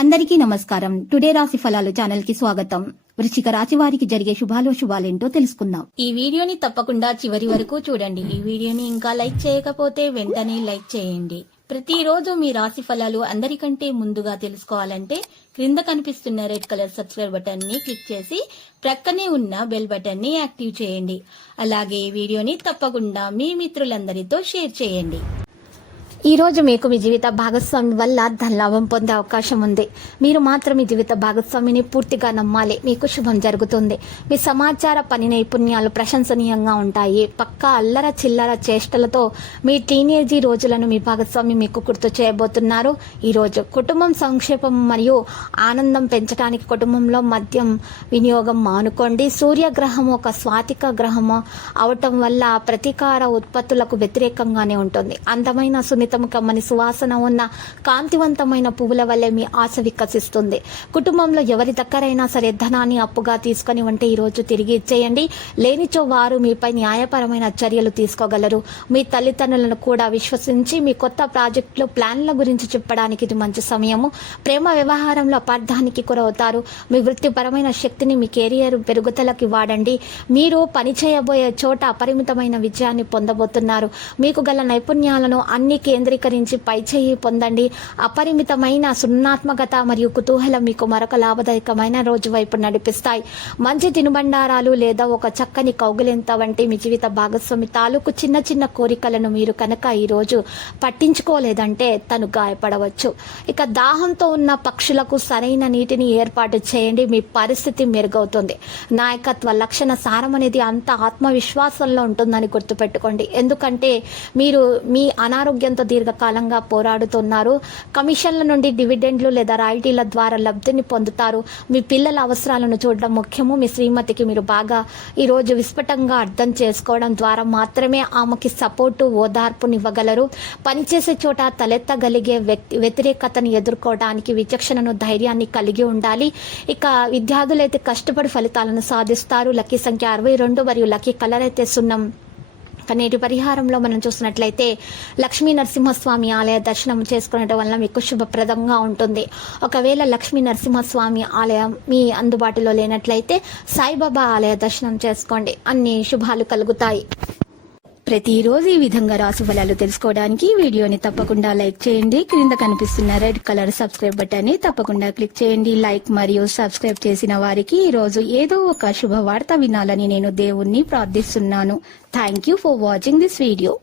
అందరికీ నమస్కారం. టుడే రాశి ఫలాలు ఛానల్ కి స్వాగతం. వృశ్చిక రాశి వారికి జరిగే శుభాలేంటో తెలుసుకుందాం. ఈ వీడియోని తప్పకుండా చివరి వరకు చూడండి. ఈ వీడియోని ఇంకా లైక్ చేయకపోతే వెంటనే లైక్ చేయండి. ప్రతిరోజు మీ రాశి ఫలాలు అందరికంటే ముందుగా తెలుసుకోవాలంటే క్రింద కనిపిస్తున్న రెడ్ కలర్ సబ్స్క్రైబ్ బటన్ ని క్లిక్ చేసి ప్రక్కనే ఉన్న బెల్ బటన్ ని యాక్టివ్ చేయండి. అలాగే ఈ వీడియోని తప్పకుండా మీ మిత్రులందరితో షేర్ చేయండి. ఈ రోజు మీకు మీ జీవిత భాగస్వామి వల్ల ధనలాభం పొందే అవకాశం ఉంది. మీరు మాత్రం మీ జీవిత భాగస్వామిని పూర్తిగా నమ్మాలి. మీకు శుభం జరుగుతుంది. మీ సమాచార పని నైపుణ్యాలు ప్రశంసనీయంగా ఉంటాయి. పక్కా అల్లర చిల్లర చేష్టలతో మీ టీనేజీ రోజులను మీ భాగస్వామి మీకు గుర్తు చేయబోతున్నారు. ఈ రోజు కుటుంబం సంక్షేమం మరియు ఆనందం పెంచడానికి కుటుంబంలో మద్యం వినియోగం మానుకోండి. సూర్యగ్రహం ఒక స్వాతిక గ్రహము అవటం వల్ల ప్రతీకార ఉత్పత్తులకు వ్యతిరేకంగానే ఉంటుంది. అందమైన కమ్మని సువాసన ఉన్న కాంతివంతమైన పువ్వుల వల్లే మీ ఆశ వికసిస్తుంది. కుటుంబంలో ఎవరి దగ్గరైనా సరే ధనాన్ని అప్పుగా తీసుకుని ఉంటే ఈ రోజు తిరిగి ఇచ్చేయండి. లేనిచో వారు మీపై న్యాయపరమైన చర్యలు తీసుకోగలరు. మీ తల్లిదండ్రులను కూడా విశ్వసించి మీ కొత్త ప్రాజెక్టులు ప్లాన్ల గురించి చెప్పడానికి ఇది మంచి సమయము. ప్రేమ వ్యవహారంలో అపార్థానికి గురవుతారు. మీ వృత్తిపరమైన శక్తిని మీ కెరియర్ పెరుగుదలకి వాడండి. మీరు పనిచేయబోయే చోట అపరిమితమైన విజయాన్ని పొందబోతున్నారు. మీకు గల నైపుణ్యాలను అన్ని కేంద్రీకరించి పైచేయి పొందండి. అపరిమితమైన సృజనాత్మకత మరియు కుతూహలం మీకు మరొక లాభదాయకమైన రోజు వైపు నడిపిస్తాయి. మంచి తినుబండారాలు లేదా ఒక చక్కని కౌగిలింత వంటి మీ జీవిత భాగస్వామి తాలూకు చిన్న చిన్న కోరికలను మీరు కనుక ఈ రోజు పట్టించుకోలేదంటే తను గాయపడవచ్చు. ఇక దాహంతో ఉన్న పక్షులకు సరైన నీటిని ఏర్పాటు చేయండి. మీ పరిస్థితి మెరుగవుతుంది. నాయకత్వ లక్షణ సారం అనేది అంత ఆత్మవిశ్వాసంలో ఉంటుందని గుర్తుపెట్టుకోండి. ఎందుకంటే మీరు మీ అనారోగ్యంతో దీర్ఘకాలంగా పోరాడుతున్నారు. కమిషన్ల నుండి డివిడెండ్లు లేదా రాయల్టీల ద్వారా లబ్ధిని పొందుతారు. మీ పిల్లల అవసరాలను చూడడం ముఖ్యము. మీ శ్రీమతికి మీరు బాగా ఈరోజు విస్ఫుటంగా అర్థం చేసుకోవడం ద్వారా మాత్రమే ఆమెకి సపోర్టు ఓదార్పునివ్వగలరు. పనిచేసే చోట తలెత్తగలిగే వ్యతిరేకతను ఎదుర్కోవడానికి విచక్షణను ధైర్యాన్ని కలిగి ఉండాలి. ఇక విద్యార్థులైతే కష్టపడి ఫలితాలను సాధిస్తారు. లక్కీ సంఖ్య 62 మరియు లక్కీ కలర్ అయితే సున్నం. నేటి పరిహారంలో మనం చూసినట్లయితే లక్ష్మీ నరసింహస్వామి ఆలయ దర్శనం చేసుకోవడం వల్ల మీకు శుభప్రదంగా ఉంటుంది. ఒకవేళ లక్ష్మీ నరసింహస్వామి ఆలయం మీ అందుబాటులో లేనట్లయితే సాయిబాబా ఆలయ దర్శనం చేసుకోండి. అన్ని శుభాలు కలుగుతాయి. ప్రతిరోజు ఈ విధంగా రాశి ఫలాలు తెలుసుకోవడానికి వీడియోని తప్పకుండా లైక్ చేయండి. క్రింద కనిపిస్తున్న రెడ్ కలర్ సబ్స్క్రైబ్ బటన్ ని తప్పకుండా క్లిక్ చేయండి. లైక్ మరియు సబ్స్క్రైబ్ చేసిన వారికి ఈ రోజు ఏదో ఒక శుభవార్త వినాలని నేను దేవుణ్ణి ప్రార్థిస్తున్నాను. Thank you for watching this video.